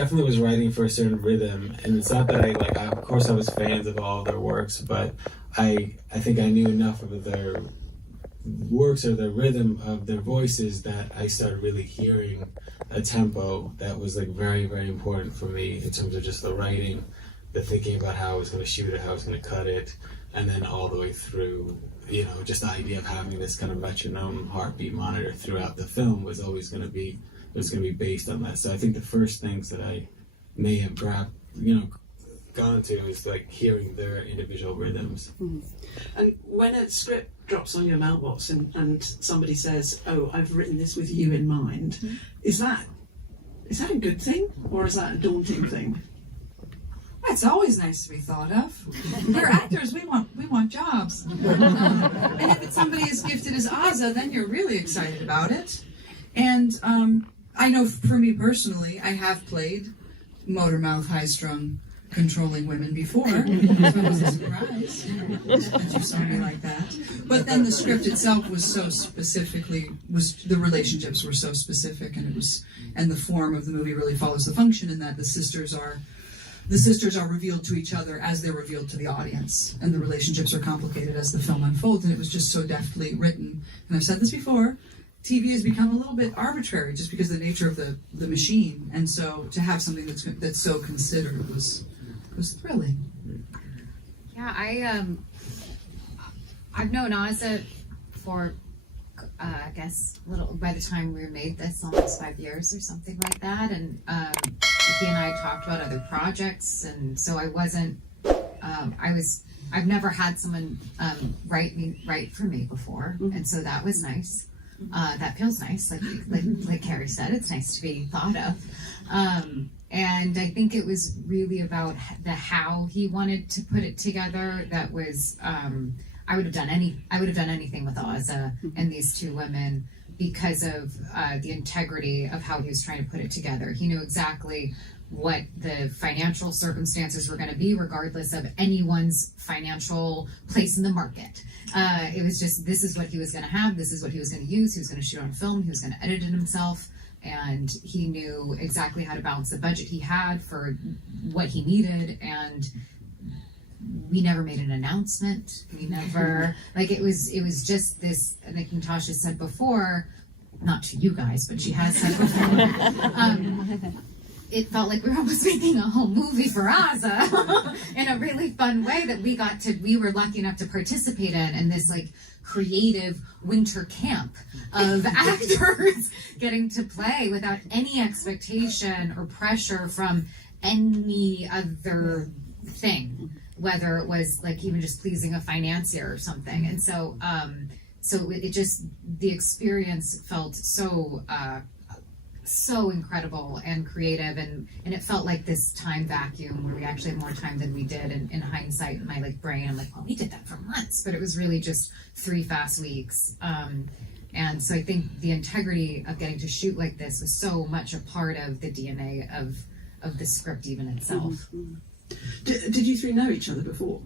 definitely was writing for a certain rhythm, and it's not that of course I was fans of all their works, but I think I knew enough of their works or the rhythm of their voices that I started really hearing a tempo that was like very, very important for me in terms of just the writing, the thinking about how I was going to shoot it, how I was going to cut it, and then all the way through, you know, just the idea of having this kind of metronome heartbeat monitor throughout the film was always going to be, it was going to be based on that. So I think the first things that I may have gone to is like hearing their individual rhythms. Mm. And when a script drops on your mailbox and somebody says, "Oh, I've written this with you in mind," is that a good thing or is that a daunting thing? It's always nice to be thought of. We're actors. We want jobs. And if it's somebody as gifted as Ozza, then you're really excited about it. And I know for me personally, I have played motor mouth, high strung, controlling women before, so it was a surprise that you saw me like that. But then the script itself was so the relationships were so specific, and the form of the movie really follows the function in that the sisters are revealed to each other as they're revealed to the audience, and the relationships are complicated as the film unfolds, and it was just so deftly written. And I've said this before, TV has become a little bit arbitrary just because of the nature of the machine, and so to have something that's so considered was thrilling. Yeah, I've known Ozza for I guess by the time we made this, almost 5 years or something like that, and he and I talked about other projects, and so I wasn't I've never had someone write for me before, and so that was nice. That feels nice, like Carrie said, it's nice to be thought of. And I think it was really about the how he wanted to put it together. That was I would have done anything with Ozza and these two women because of the integrity of how he was trying to put it together. He knew exactly what the financial circumstances were going to be, regardless of anyone's financial place in the market. It was just, this is what he was going to have, this is what he was going to use, he was going to shoot on film, he was going to edit it himself, and he knew exactly how to balance the budget he had for what he needed, and we never made an announcement. We never, it was just this, I think Natasha said before, not to you guys, but she has said before, it felt like we were almost making a whole movie for Ozza in a really fun way that we were lucky enough to participate in this creative winter camp of actors getting to play without any expectation or pressure from any other thing, whether it was even just pleasing a financier or something. And so it just, the experience felt so incredible and creative, and it felt like this time vacuum where we actually had more time than we did. In hindsight, in my brain, I'm well, we did that for months, but it was really just 3 fast weeks. And so I think the integrity of getting to shoot like this was so much a part of the DNA of the script even itself. Did you three know each other before?